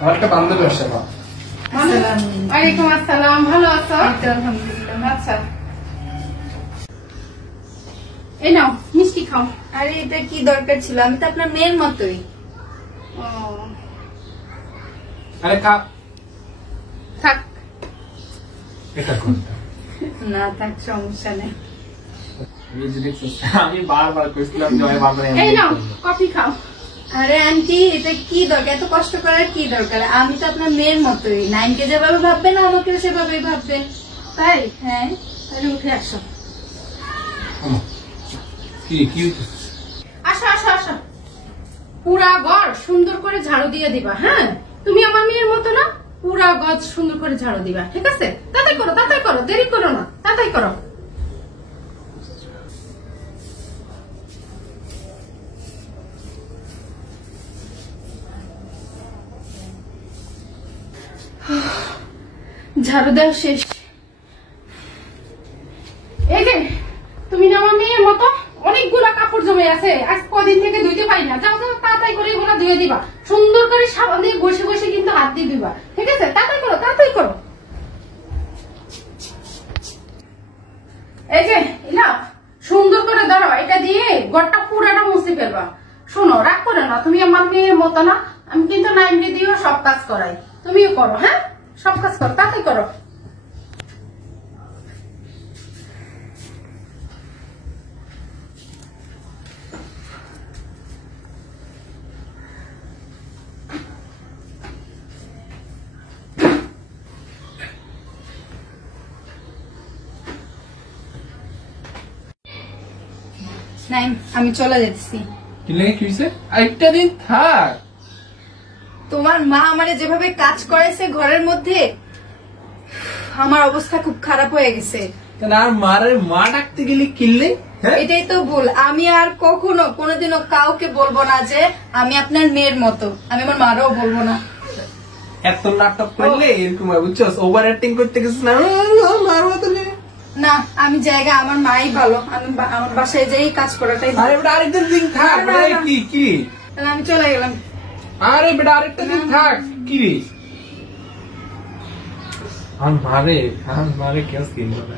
আমার একটা বান্ধবী আসছে না। ওয়ালাইকুম আসসালাম, ভালো আছো? আলহামদুলিল্লাহ। আচ্ছা এই নাও মিষ্টি খাও। আরে এটা কি দরকার ছিল? আমি তো আপনার মেয়ের মতোই। আরে খা। থাক এটা কোনটা? না থাক, সমস্যা নেই। আমি বারবার কইছিলাম যে ওই বাবা এই নাও কফি খাও। আরে আন্টি এটা কি দরকার? এত কষ্ট করার কি দরকার? আমি তো আপনার মেয়ের মতোই। নাইনকে যেভাবে ভাববেন আমাকেও সেভাবেই ভাববেন। তাই? হ্যাঁ। তাহলে উঠে আসো। কি কি আসো আসো আসো, পুরা ঘর সুন্দর করে ঝাড়ু দিয়ে দিবা। হ্যাঁ, তুমি আমার মেয়ের মতো না, পুরা ঘর সুন্দর করে ঝাড়ু দিবা, ঠিক আছে? তাড়াতাড়ি করো, তাড়াতাড়ি করো, দেরি করো না, তাড়াতাড়ি করো। ঝাড়ু দেওয়া শেষ। এই যে তুমি না আমার মেয়ের মতো অনেকগুলা কাপড় জমে আছে, আজ কদিন থেকে ধুইতে পারি না। যাও যাও তাড়াতাড়ি করে এগুলো ধুয়ে দিবা, সুন্দর করে সাবান দিয়ে ঘষে ঘষে কিন্তু হাত দিয়ে দিবা, ঠিক আছে? তাড়াতাড়ি করো, তাড়াতাড়ি করো। এই যে ইলা সুন্দর করে ধরো, এটা দিয়ে ঘরটা পুরাটা মুছে ফেলবা। শোনো, রাগ করে না, তুমি আমার মেয়ের মতো না। আমি কিন্তু নাইমকে দিয়েও সব কাজ করাই, তুমিও করো। হ্যাঁ, সব কাজ করো, তাড়াতাড়ি করো। নাইম আমি চলে যাচ্ছি। কি লাগে কি হইছে? আরেকটা দিন থাক। তোমার মা আমারে যেভাবে কাজ করেছে ঘরের মধ্যে, আমার অবস্থা খুব খারাপ হয়ে গেছে। আর মারের মা ডাকতে গেলে কিনলে এটাই তো ভুল। আমি আর কখনো কোনোদিনও কাউকে বলবো না যে আমি আপনার মেয়ের মতো। আমি আমার মারও বলবো না। এত নাটক করলে এরকম বুঝছো, ওভার অ্যাক্টিং করতে গেছিস না। না, আমি জায়গা আমার মাই ভালো। আমি আমার বাসায় যেই কাজ করাটাই ভালো। আরে বেটা আরেকটা দিন থাক। কি কি তাহলে আমি চলে গেলাম। আরে বেটা আরেকটা দিন থাক। কি রে আমার মারে কেউ কিনবো না।